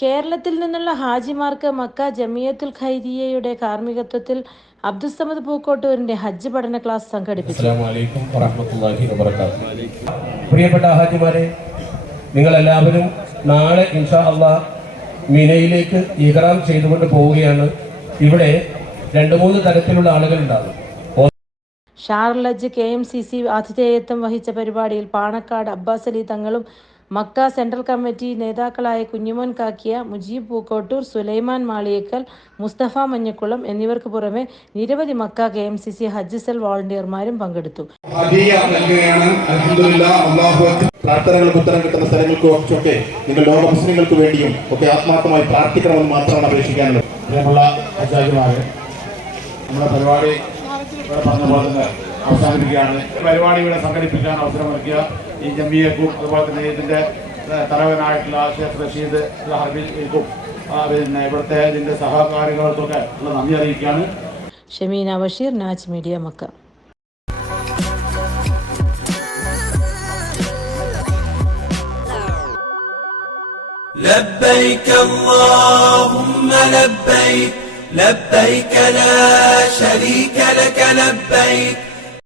കേരളത്തിൽ നിന്നുള്ള ഹാജിമാർക്ക് മക്ക ജമിയത്തുൽ ഖൈരിയയുടെ കാർമ്മികത്വത്തിൽ അബ്ദുസമദ് പൂക്കോട്ടൂരിന്റെ ഹജ്ജ് പഠന ക്ലാസ് സംഘടിപ്പിച്ചു. പ്രിയപ്പെട്ട ഹാജിമാരെ നിങ്ങൾ എല്ലാവരും നാളെ ഇൻഷാ അള്ളാഹ് മിനയിലേക്ക് ഇഹ്റാം ചെയ്തുകൊണ്ട് പോവുകയാണ്. ഇവിടെ രണ്ട് മൂന്ന് തരത്തിലുള്ള ആളുകൾ ഉണ്ടാകും. ഷാർലജ് കെ എം സി സി ആതിഥേയത്വം വഹിച്ച പരിപാടിയിൽ പാണക്കാട് അബ്ബാസ് അലി തങ്ങളും മക്ക സെൻട്രൽ കമ്മിറ്റി നേതാക്കളായ കുഞ്ഞുമോൻ കാക്കിയ മുജീബ് പൂക്കോട്ടൂർ സുലൈമാൻ മാളിയേക്കൽ മുസ്തഫ മഞ്ഞക്കുളം എന്നിവർക്ക് പുറമെ നിരവധി Makkah K M C C Hajj cell വോളണ്ടിയർമാരും പങ്കെടുത്തു. അക്ബർ. ഉത്തരം കിട്ടുന്ന സ്ഥലങ്ങൾക്കും ഒക്കെ നിങ്ങൾ ലോക മുസ്ലിങ്ങൾക്ക് വേണ്ടിയും ഒക്കെ ആത്മാർത്ഥമായി പ്രാർത്ഥിക്കണമെന്ന് മാത്രമാണ് അപേക്ഷിക്കാനുള്ളത്. നമ്മുടെ പരിപാടി പറഞ്ഞ പോലെ തന്നെ അവസാനിപ്പിക്കുകയാണ് പരിപാടി ഇവിടെ സംഘടിപ്പിക്കാൻ അവസരമൊരുക്കിയ ഈ ജമിയക്കും അതുപോലെ തന്നെ ഇതിന്റെ ഏഹ്, തലവനായിട്ടുള്ള ഷേഖ് റഷീദ് ഹർബിക്കും പിന്നെ ഇവിടുത്തെ ഇതിന്റെ സഹകാരികൾക്കൊക്കെ ഉള്ള നന്ദി അറിയിക്കുകയാണ് ഷമീന ബഷീർ നാച്ച് മീഡിയ മക്ക لبيك اللهم لبيك لبيك لا شريك لك لبيك